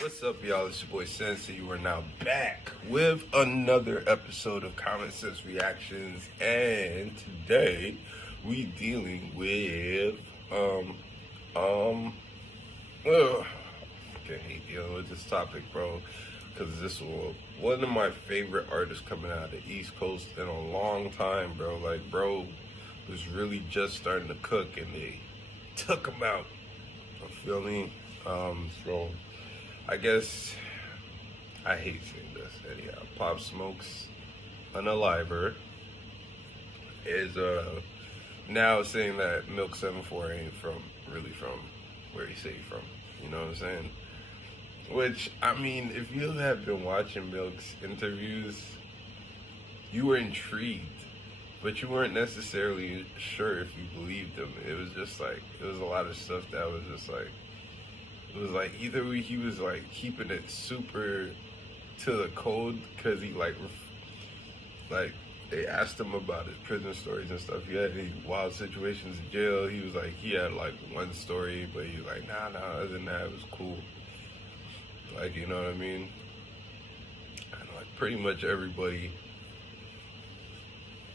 What's up, y'all? It's your boy Sensei. You are now back with another episode of Common Sense Reactions, and today we dealing with I hate dealing with this topic, bro, because this was one of my favorite artists coming out of the East Coast in a long time, bro. Like, bro was really just starting to cook, and they took him out. You feel me? So I guess I hate saying this. Anyhow, Pop Smoke's Unaliver is now saying that MILK74 ain't really from where he say he from. You know what I'm saying? Which, I mean, if you have been watching Milk's interviews, you were intrigued, but you weren't necessarily sure if you believed him. It was just like, it was a lot of stuff that was just like, it was like either he was like keeping it super to the code because he like they asked him about his prison stories and stuff. He had any wild situations in jail. He was like, he had like one story, but he was like, nah, other than that, it was cool. Like, you know what I mean? And like pretty much everybody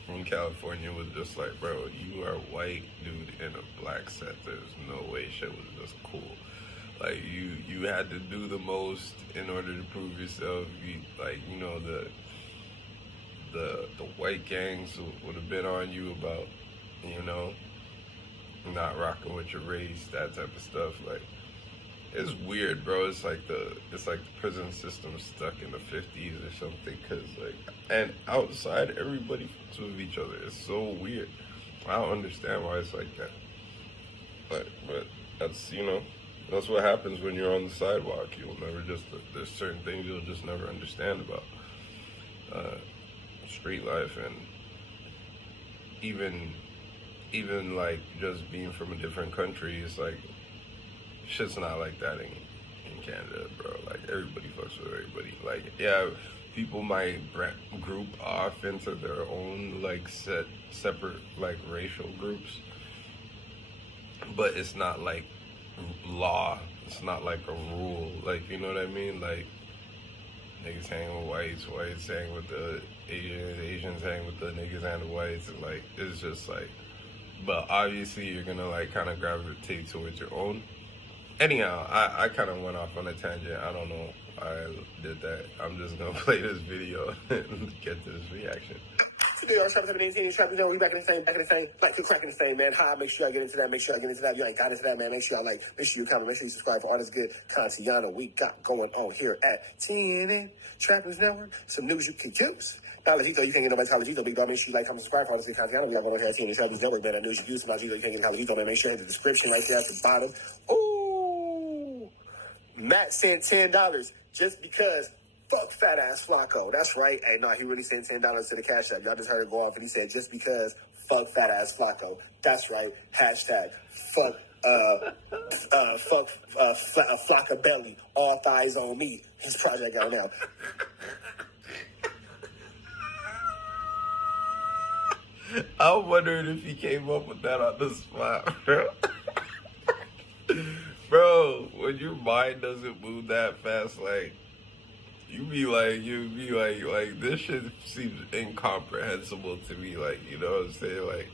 from California was just like, bro, you are a white dude in a black set. There's no way shit was just cool. Like, you had to do the most in order to prove yourself. You know, the white gangs would have been on you about, you know, not rocking with your race, that type of stuff. Like, it's weird, bro. It's like the prison system stuck in the 50s or something. Cause like, and outside everybody fucks with each other. It's so weird. I don't understand why it's like that. But that's, you know, that's what happens when you're on the sidewalk. You'll never there's certain things you'll just never understand about street life, and even like just being from a different country. It's like shit's not like that in Canada, bro. Like, everybody fucks with everybody. Like, yeah, people might group off into their own like separate like racial groups, but it's not like law. It's not like a rule. Like, you know what I mean? Like, niggas hang with whites hang with the Asians hang with the niggas and the whites, and like, it's just like, but obviously you're gonna like kind of gravitate towards your own. Anyhow, I kind of went off on a tangent. I don't know why I did that. I'm just gonna play this video and get to this reaction. Today on Trap 17, Trap, you know, we back in the same, like you're cracking the same, man. Hi, make sure I get into that, If you ain't got into that, man, make sure you comment, make sure you subscribe for all this good content we got going on here at TNN Trappers Network. Some news you can use. Knowledge you can't get nobody college you big dog. Make sure you like, comment, subscribe for all this good content. We got going on here at TNN Trappers Network, man. That news you use. Knowledge you can't get college man. Make sure you hit the description right there at the bottom. Ooh, Matt sent $10 just because. Fuck fat ass Flacco. That's right. Hey, no, he really sent $10 to the cash app. Y'all just heard it go off, and he said, just because fuck fat ass Flacco. That's right. Hashtag fuck Flacco belly. All thighs on me. His project out now. I'm wondering if he came up with that on the spot, bro. Bro, when your mind doesn't move that fast, like, you be like, this shit seems incomprehensible to me. Like, you know what I'm saying? Like,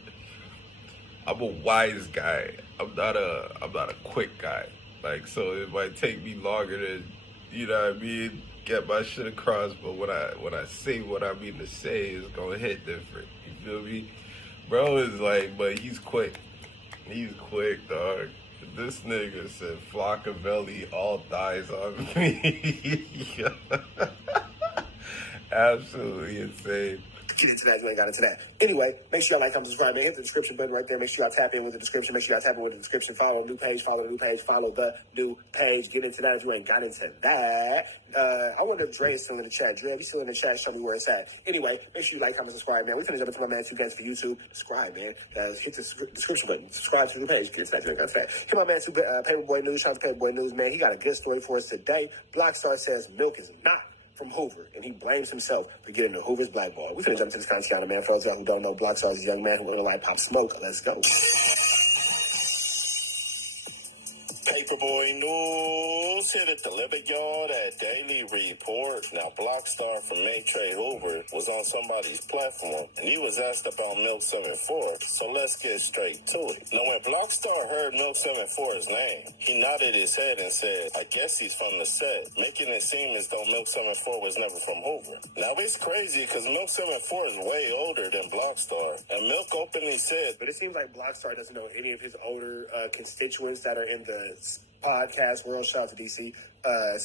I'm a wise guy. I'm not a quick guy. Like, so it might take me longer to, you know what I mean, get my shit across. But when I say what I mean to say, it's gonna hit different. You feel me? Bro is like, but he's quick. He's quick, dog. This nigga said Flockavelli, all thighs on me. Absolutely insane. Get into that, you ain't got into that. Anyway, make sure y'all like, comment, subscribe, man. Hit the description button right there. Make sure y'all tap in with the description. Follow the new page, follow the new page. Get into that if you ain't got into that. I wonder if Dre is still in the chat. Dre, if he's still in the chat, show me where it's at. Anyway, make sure you like, comment, subscribe, man. We finna jump into my man 2 games for YouTube. Subscribe, man. Hit the description button. Subscribe to the new page. Get into that, you ain't got into that. Hit my man 2 Paperboy News. Shout out to Paperboy News, man. He got a good story for us today. Blockstar says milk is not from Hoover, and he blames himself for getting the Hoover's blackball. We finna jump to this content, man. For those who don't know, Blockstar is a young man who went like Pop Smoke. Let's go. Paperboy News hit at the Living Yard at Daily Report. Now, Blockstar from Hoover was on somebody's platform, and he was asked about MILK74, so let's get straight to it. Now, when Blockstar heard MILK74's name, he nodded his head and said, I guess he's from the set, making it seem as though MILK74 was never from Hoover. Now, it's crazy because MILK74 is way older than Blockstar, and Milk openly said, But it seems like Blockstar doesn't know any of his older constituents that are in the podcast world. Shout out to DC,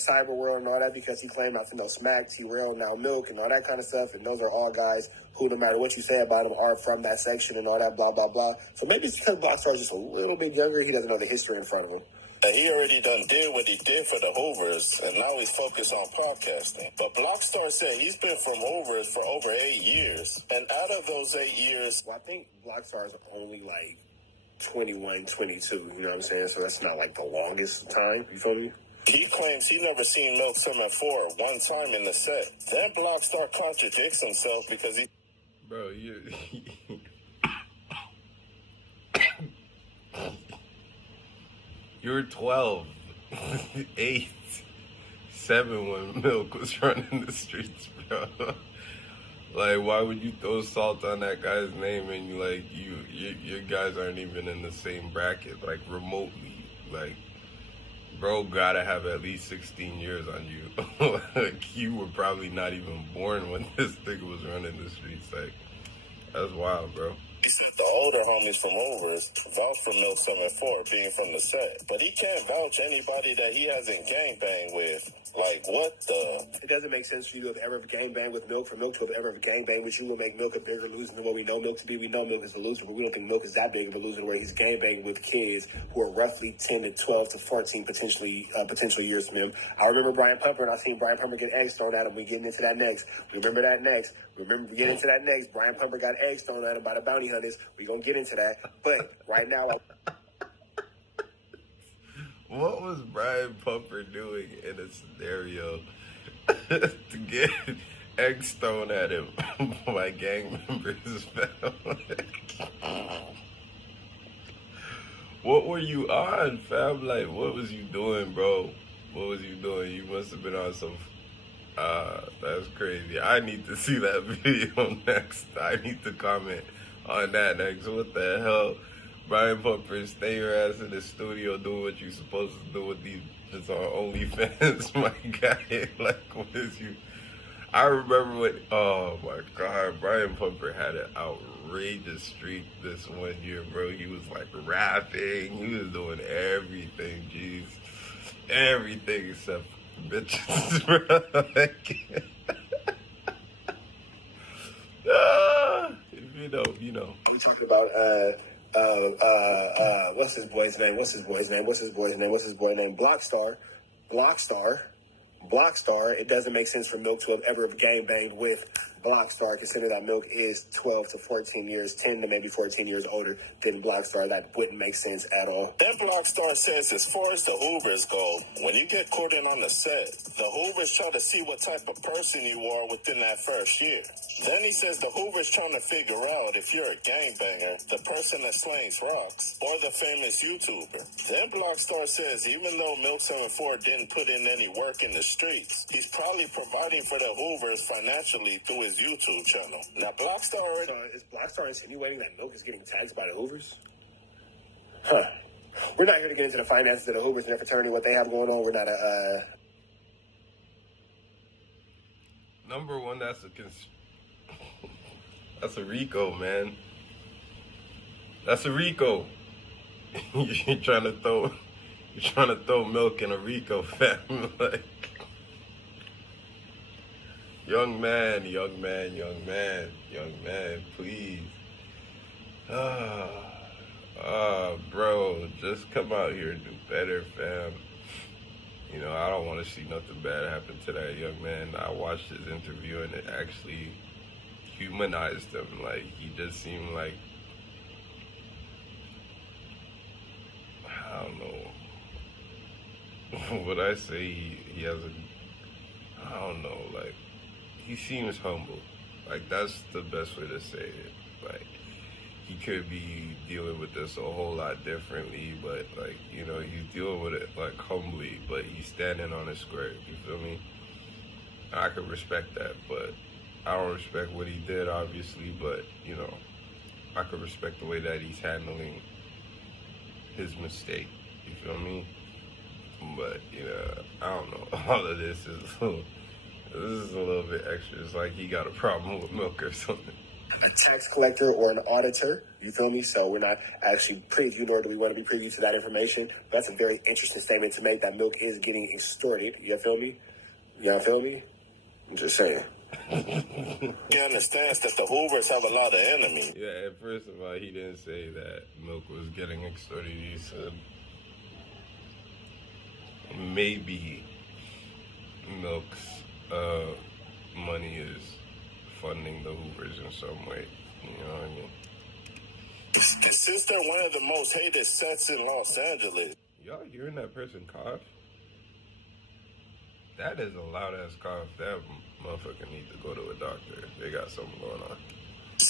cyber world and all that, because he claimed not to know Smack, T-Rail, now Milk, and all that kind of stuff. And those are all guys who, no matter what you say about them, are from that section and all that, blah, blah, blah. So maybe it's because Blockstar is just a little bit younger. He doesn't know the history in front of him. He already done did what he did for the Hoovers, and now he's focused on podcasting. But Blockstar said he's been from Hoovers for over 8 years, and out of those 8 years... Well, I think Blockstar is only like 21, 22, you know what I'm saying? So that's not like the longest time, you feel me? He claims he never seen MILK74 one time in the set. Then Blockstar contradicts himself because he... Bro, you... You were 12, 8, 7 when Milk was running the streets, bro. Like, why would you throw salt on that guy's name and you guys aren't even in the same bracket, like remotely? Like, bro, gotta have at least 16 years on you. Like, you were probably not even born when this nigga was running the streets. Like, that's wild, bro. He said the older homies from Hoovers vouch for MILK74 being from the set, but he can't vouch anybody that he hasn't gangbanged with. Like, what the? It doesn't make sense for you to have ever gangbanged with Milk, for Milk to have ever gangbanged with you will make Milk a bigger loser than what we know Milk to be. We know Milk is a loser, but we don't think Milk is that big of a loser where he's gangbanging with kids who are roughly 10 to 12 to 14 potential years from him. I remember Brian Pumper, and I seen Brian Pumper get eggs thrown at him. We're getting into that next. Remember that next. Remember, we get into that next. Brian Pumper got eggs thrown at him by the bounty hunters. We're going to get into that. But right now... What was Brian Pumper doing in a scenario to get eggs thrown at him by gang members? What were you on, fam? Like, what was you doing, bro? What was you doing? You must have been on some... that's crazy. I need to see that video next. I need to comment on that next. What the hell? Brian Pumper, stay your ass in the studio doing what you're supposed to do with these just on OnlyFans, my guy. Like, what is you? I remember when, oh my God, Brian Pumper had an outrageous streak this one year, bro. He was like rapping, he was doing everything, jeez. Everything except bitches, bro. If you know, you know. We're talking about, what's his boy's name? Blockstar. It doesn't make sense for Milk to have ever gangbanged with Blockstar. Consider that Milk is 12 to 14 years, 10 to maybe 14 years older than Blockstar. That wouldn't make sense at all. Then Blockstar says, as far as the Hoovers go, when you get caught in on the set, the Hoovers try to see what type of person you are within that first year. Then he says the Hoovers trying to figure out if you're a gangbanger, the person that slings rocks, or the famous YouTuber. Then Blockstar says even though MILK74 didn't put in any work in the streets, he's probably providing for the Hoovers financially through his YouTube channel. Now Blockstar already... So is Blockstar insinuating that Milk is getting taxed by the Hoovers? Huh. We're not here to get into the finances of the Hoovers and their fraternity, what they have going on. We're not Number one, that's a RICO, man. That's a RICO. You're trying to throw Milk in a RICO, fam. Like, young man, please. Bro, just come out here and do better, fam. You know, I don't want to see nothing bad happen to that young man. I watched his interview and it actually humanized him. Like, he just seemed like, I don't know. Would I say he has I don't know, like, he seems humble. Like, that's the best way to say it. Like, he could be dealing with this a whole lot differently, but like, you know, he's dealing with it like humbly, but he's standing on his square. You feel me? I could respect that, but I don't respect what he did, obviously, but you know, I could respect the way that he's handling his mistake. You feel me? But you know, I don't know. All of this is a little bit extra. It's like he got a problem with milk or something. A tax collector or an auditor, you feel me? So we're not actually preview, nor do we want to be privy to that information. But that's a very interesting statement to make, that milk is getting extorted. You feel me? Y'all feel me? I'm just saying. He understands that the Hoovers have a lot of enemies. Yeah, and first of all, he didn't say that milk was getting extorted. He said maybe milk's money is funding the Hoovers in some way. You know what I mean? Since they're one of the most hated sets in Los Angeles. Y'all hearing that person cough? That is a loud ass cough. That motherfucker need to go to a doctor. They got something going on.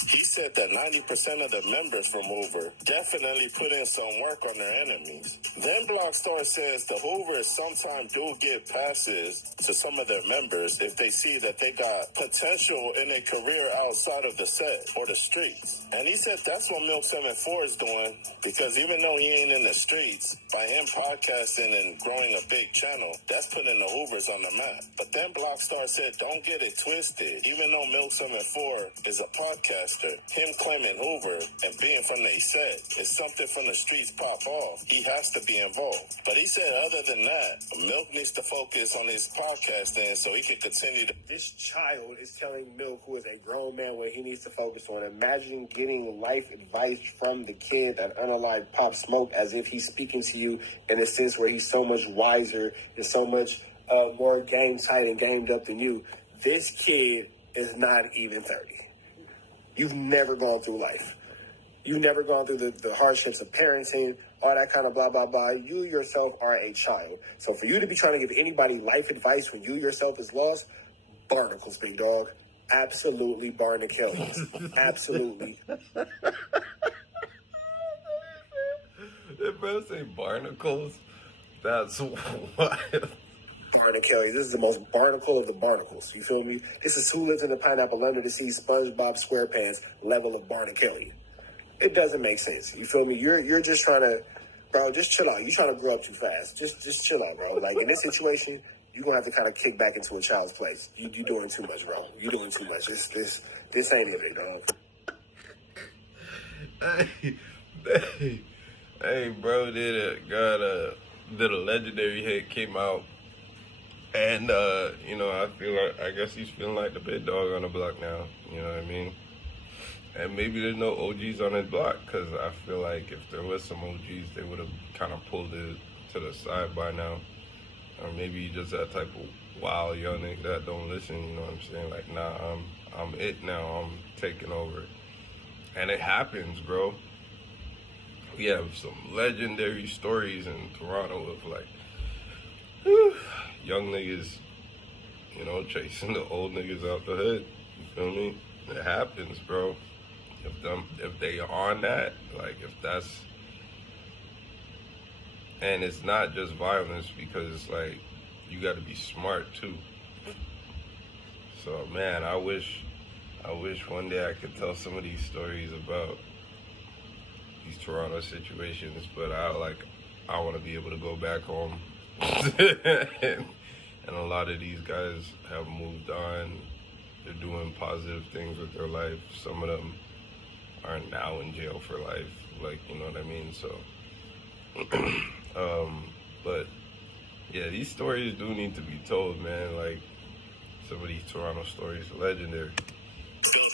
He said that 90% of the members from Hoover definitely put in some work on their enemies. Then Blockstar says the Hoovers sometimes do give passes to some of their members if they see that they got potential in a career outside of the set or the streets. And he said that's what MILK74 is doing, because even though he ain't in the streets, by him podcasting and growing a big channel, that's putting the Hoovers on the map. But then Blockstar said, don't get it twisted. Even though MILK74 is a podcaster, him claiming Hoover and being from the set, if something from the streets pop off, he has to be involved. But he said other than that, Milk needs to focus on his podcasting so he can continue to... This child is telling Milk, who is a grown man, what he needs to focus on. Imagine getting life advice from the kid that unalived Pop Smoke, as if he's speaking to you in a sense where he's so much wiser and so much more game tight and gamed up than you. This kid is not even 30. You've never gone through life. You've never gone through the hardships of parenting, all that kind of blah, blah, blah. You yourself are a child. So for you to be trying to give anybody life advice when you yourself is lost, barnacles, big dog. Absolutely barnacles. Absolutely. Did bro say barnacles? That's wild. Barnacle. This is the most barnacle of the barnacles. You feel me? This is Who Lives in the Pineapple Under the Sea, SpongeBob SquarePants level of Barnacle. It doesn't make sense. You feel me? You're just trying to, bro, just chill out. You're trying to grow up too fast. Just chill out, bro. Like in this situation, you're gonna have to kind of kick back into a child's place. You doing too much, bro. You doing too much. This ain't it, dog. Hey, bro, did a legendary hit, came out. And, you know, I guess he's feeling like the big dog on the block now. You know what I mean? And maybe there's no OGs on his block, because I feel like if there was some OGs, they would have kind of pulled it to the side by now. Or maybe just that type of wild young nigga that don't listen, you know what I'm saying? Like, nah, I'm it now. I'm taking over. And it happens, bro. We have some legendary stories in Toronto of, like, young niggas, you know, chasing the old niggas out the hood. You feel me? It happens, bro. If they on that, like, if that's, and it's not just violence, because it's like you got to be smart too. So man, I wish one day I could tell some of these stories about these Toronto situations, but I want to be able to go back home. And a lot of these guys have moved on. They're doing positive things with their life. Some of them are now in jail for life, like, you know what I mean? So, but yeah, these stories do need to be told, man. Like, some of these Toronto stories are legendary.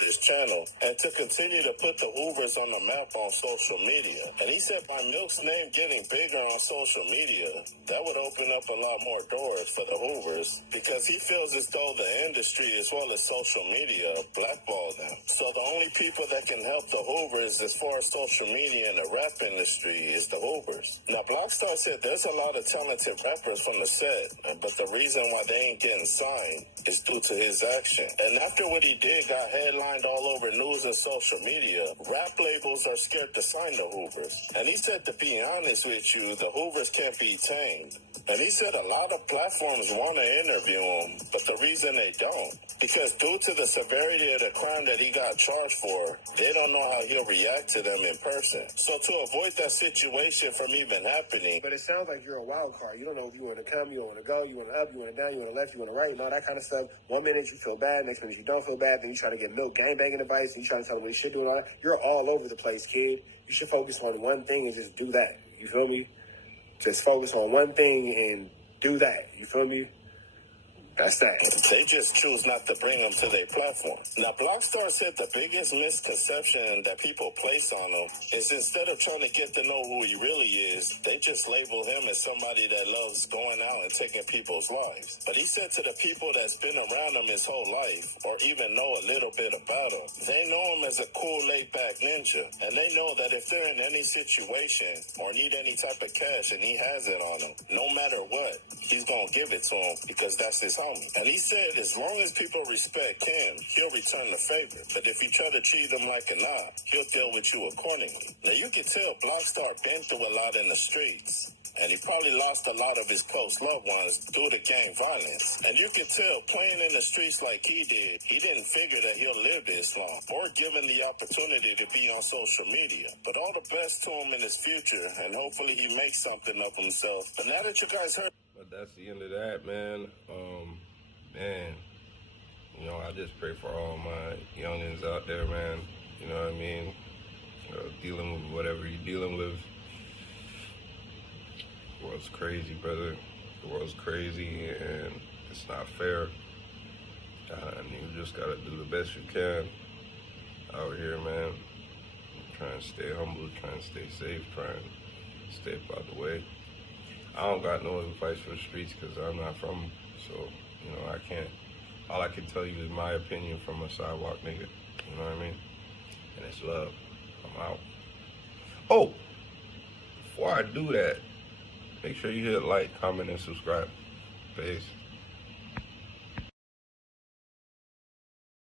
His channel and to continue to put the Hoovers on the map on social media. And he said by Milk's name getting bigger on social media, that would open up a lot more doors for the Hoovers, because he feels as though the industry as well as social media blackball them. So the only people that can help the Hoovers as far as social media and the rap industry is the Hoovers. Now Blockstar said there's a lot of talented rappers from the set, but the reason why they ain't getting signed is due to his action. And after what he did got headlined find all over news and social media, rap labels are scared to sign the Hoovers. And he said, to be honest with you, the Hoovers can't be tamed. And he said a lot of platforms want to interview him, but the reason they don't, because due to the severity of the crime that he got charged for, they don't know how he'll react to them in person. So to avoid that situation from even happening. But it sounds like you're a wild card. You don't know if you want to come, you want to go, you want to up, you want to down, you want to left, you want to right, and all that kind of stuff. 1 minute you feel bad, next minute you don't feel bad, then you try to get milk gangbanging advice, and you try to tell them what you should do and all that. You're all over the place, kid. You should focus on one thing and just do that. You feel me? Just focus on one thing and do that. You feel me? That's that. They just choose not to bring him to their platform. Now, Blockstar said the biggest misconception that people place on him is instead of trying to get to know who he really is, they just label him as somebody that loves going out and taking people's lives. But he said to the people that's been around him his whole life, or even know a little bit about him, they know him as a cool, laid-back ninja. And they know that if they're in any situation or need any type of cash and he has it on him, no matter what, he's going to give it to him because that's his homie. And he said as long as people respect him, he'll return the favor. But if you try to treat him like a knob, he'll deal with you accordingly. Now you can tell Blockstar been through a lot in the streets. And he probably lost a lot of his close loved ones due to gang violence. And you can tell playing in the streets like he did, he didn't figure that he'll live this long or given the opportunity to be on social media. But all the best to him in his future, and hopefully he makes something of himself. But now that you guys heard... But that's the end of that, man. Man, you know, I just pray for all my youngins out there, man. You know what I mean? Dealing with whatever you're dealing with. The world's crazy, brother. The world's crazy, and it's not fair. And you just gotta do the best you can out here, man. Trying to stay humble, trying to stay safe, trying to stay up out the way. I don't got no advice for the streets because I'm not from them, so, you know, I can't. All I can tell you is my opinion from a sidewalk nigga, you know what I mean? And it's love. I'm out. Oh, before I do that, make sure you hit like, comment, and subscribe. Peace.